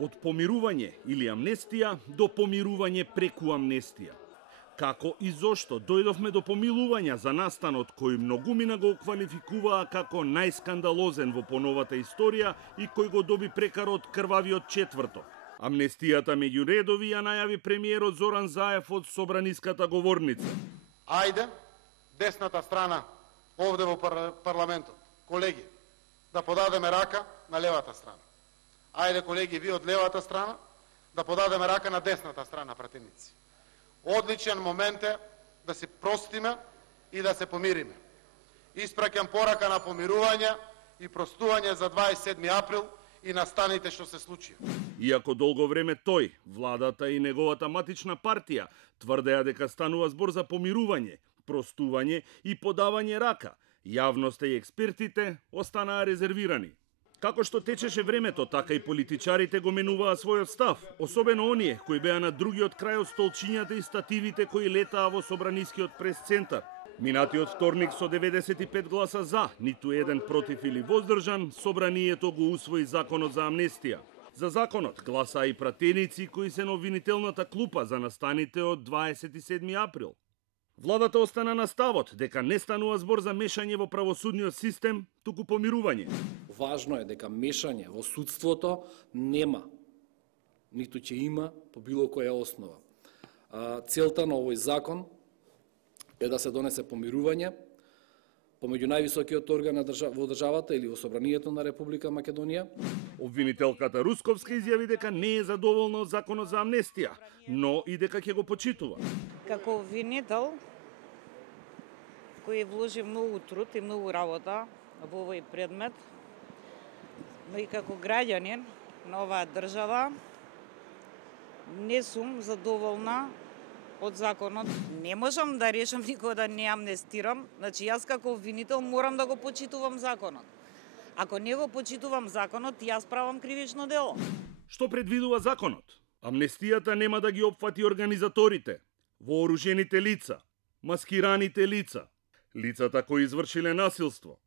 Од помирување или амнестија до помирување преку амнестија. Како и зошто дојдовме до помилувања за настанот кој многумина го квалификуваа како најскандалозен во поновата историја и кој го доби прекарот крвавиот четврток. Амнестијата меѓу редови ја најави премиерот Зоран Заев од собраниската говорница. Ајде, десната страна овде во парламентот, колеги, да подадеме рака на левата страна. Ајде, колеги, ви од левата страна, да подадеме рака на десната страна, пратеници. Одличен момент е да се простиме и да се помириме. Испраќам порака на помирување и простување за 27 април и настаните што се случи. Иако долго време тој, владата и неговата матична партија тврдеа дека станува збор за помирување, простување и подавање рака, јавноста и експертите останаа резервирани. Како што течеше времето, така и политичарите го менуваа својот став, особено оние кои беа на другиот крај од столчињата и стативите кои летаа во Собранискиот прес-центар. Минатиот вторник со 95 гласа за, ниту еден против или воздржан, Собранието го усвои законот за амнестија. За законот гласаа и пратеници кои се на обвинителната клупа за настаните од 27 април. Владата остана на ставот дека не станува збор за мешање во правосудниот систем, туку помирување. Важно е дека мешање во судството нема, ниту ќе има по било која основа. Целта на овој закон е да се донесе помирување помеѓу највисокиот орган во државата или во Собранието на Република Македонија. Обвинителката Русковска изјави дека не е задоволна од законот за амнестија, но и дека ќе го почитува. Како обвинител кој вложи многу труд и многу работа во овој предмет, но и како граѓанин на оваа држава, не сум задоволна од законот. Не можам да решам никога да не амнестирам, значи јас како обвинител морам да го почитувам законот. Ако не го почитувам законот, јас правам кривично дело. Што предвидува законот? Амнестијата нема да ги опфати организаторите, вооружените лица, маскираните лица, лицата кои извршиле насилство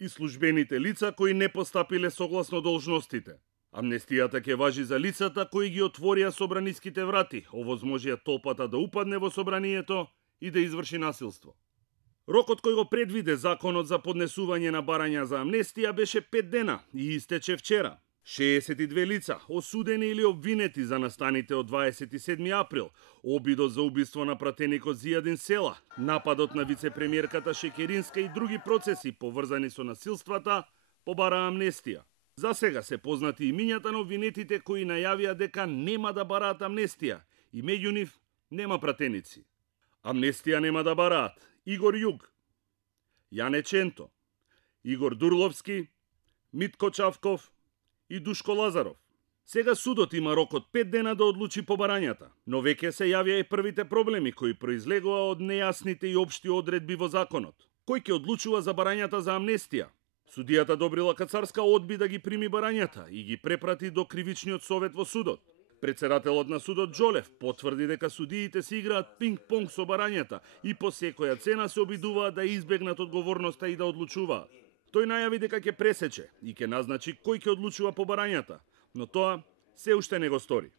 и службените лица кои не постапиле согласно должностите. Амнестијата ќе важи за лицата кои ги отворија собраниските врати, овозможија толпата да упадне во собранието и да изврши насилство. Рокот кој го предвиде законот за поднесување на барања за амнестија беше 5 дена и истече вчера. 62 лица, осудени или обвинети за настаните од 27 април, обидот за убиство на пратеникот Зијадин Села, нападот на вице-премиерката Шекеринска и други процеси поврзани со насилствата, побара амнестија. За сега се познати имињата на обвинетите кои најавија дека нема да бараат амнестија и меѓу нив нема пратеници. Амнестија нема да бараат Игор Југ, Јане Ченто, Игор Дурловски, Митко Чавков и Душко Лазаров. Сега судот има рок од 5 дена да одлучи по барањата, но веќе се јавија и првите проблеми кои произлегува од нејасните и општи одредби во законот. Кој ќе одлучува за барањата за амнестија? Судијата Добрила Кацарска одби да ги прими барањата и ги препрати до кривичниот совет во судот. Председателот на судот Джолев потврди дека судиите се играат пинг-понг со барањата и по секоја цена се обидуваат да избегнат одговорноста и да одлучуваат. Тој најави дека ќе пресече и ќе назначи кој ќе одлучува по барањата, но тоа се уште не го стори.